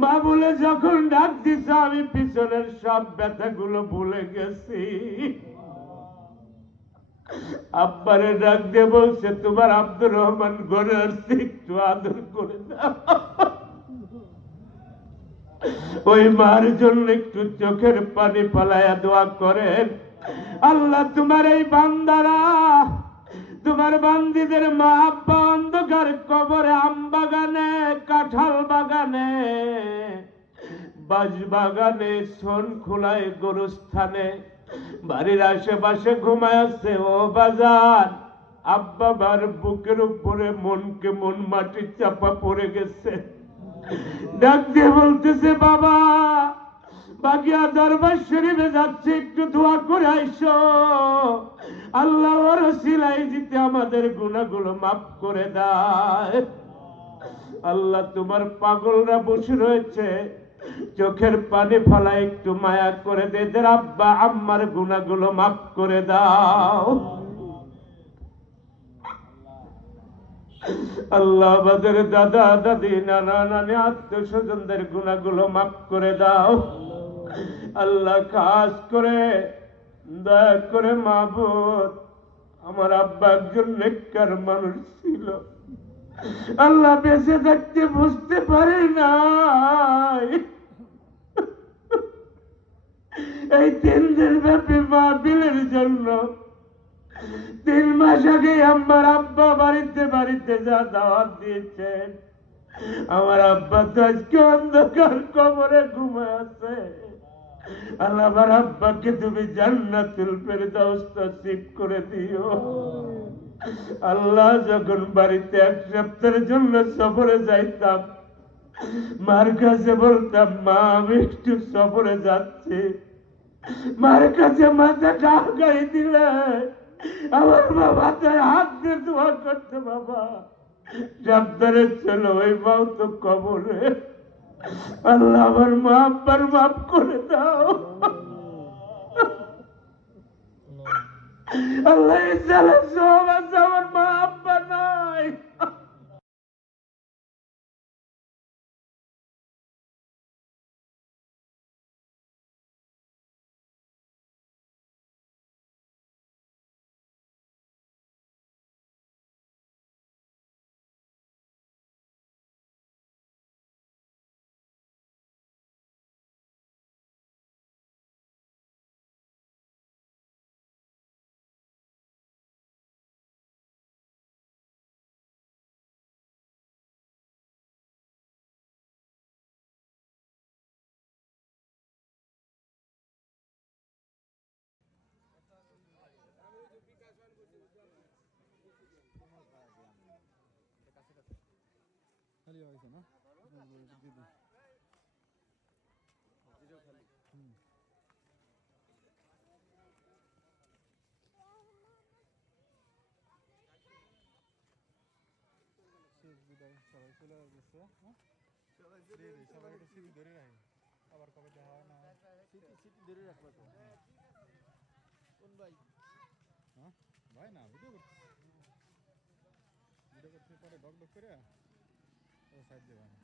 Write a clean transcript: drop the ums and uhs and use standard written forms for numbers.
মা বলে যখন ডাক দিছ আমি পিছনের সব ব্যথাগুলো ভুলে গেছি। আব্বারে ডাক দিয়ে বলছে তোমার আব্দুর রহমান ঘরে আসছে, একটু আদর করে দাও। ওই মার জন্য একটু চোখের পানি পালায়া দোয়া করেন, আল্লাহ তোমার এই বান্দারা, তোমার বান্দিদের মা আব্বা অন্ধকার কবরে, আম বাগানে, কাঁঠাল বাগানে, বাঁশ বাগানে, সোন খোলায়, গরুস্থানে, বাড়ির আশেপাশে ঘুমায় আছে। ও বাজার, আব্বা বার বুকের উপরে মনকে মন মাটি চাপা পড়ে গেছে। ডাক দিয়ে বলতেছে বাবা, বাগিয়া দরবার শরীফে যাচ্ছে, একটু দোয়া করে আইসো, আল্লাহ ওর সিলাই দিতে আমাদের গুনাহগুলো মাফ করে দেয়। আল্লাহ তোমার পাগলরা বসে রয়েছে, চোখের পানি ফেলা একটু মায়া করে দে, এদের আব্বা আম্মার গুনাহগুলো মাফ করে দাও। আল্লাহ আমাদের দাদা দাদি নানা নানি আত্মীয় স্বজনদের গুনাহগুলো মাফ করে দাও। আল্লাহ খাস করে দয়া করে মাবুদ, আমার আব্বা একজন নেককার মানুষ ছিল, আল্লাহ বেঁচে থাকতে বুঝতে পারে নাই। এই 3 দিন ব্যাপী মাহফিলের জন্য 3 মাস আগে আমার আব্বা বাড়িতে বাড়িতে যা দাওয়াত দিয়েছেন, আমার আব্বা তো আজকে অন্ধকার কবরে ঘুমায় আছে। আল্লাহ আমার আব্বাকে তুমি জান্নাতুল ফেরদাউস নসিব করে দিও। আল্লাহ যখন বাড়িতে 1 সপ্তাহের জন্য সফরে যাইতাম, মার কাছে বলতাম মা আমি একটু সফরে যাচ্ছি, মার কাছে মাথা ঢাকাই দিলে আমার বাবা তার হাত দিয়ে দোয়া করতে, বাবা সাবধানে ছিল, ওই মাও তো কবরে। আল্লাহ আমার মা আব্বার মাফ করে দাও। আল্লাহ সব আছে, আমার মা আব্বা নাই। সবাই চলে গেছে, সবাই একটা সিটি ধরে রাখে, আবার কবে দেখা হয় না, সিটি ধরে রাখবো তো। কোন ভাই? হ্যাঁ ভাই না, ভিডিও করতে পরে ডক ডক করে ও সাইড দেবে না।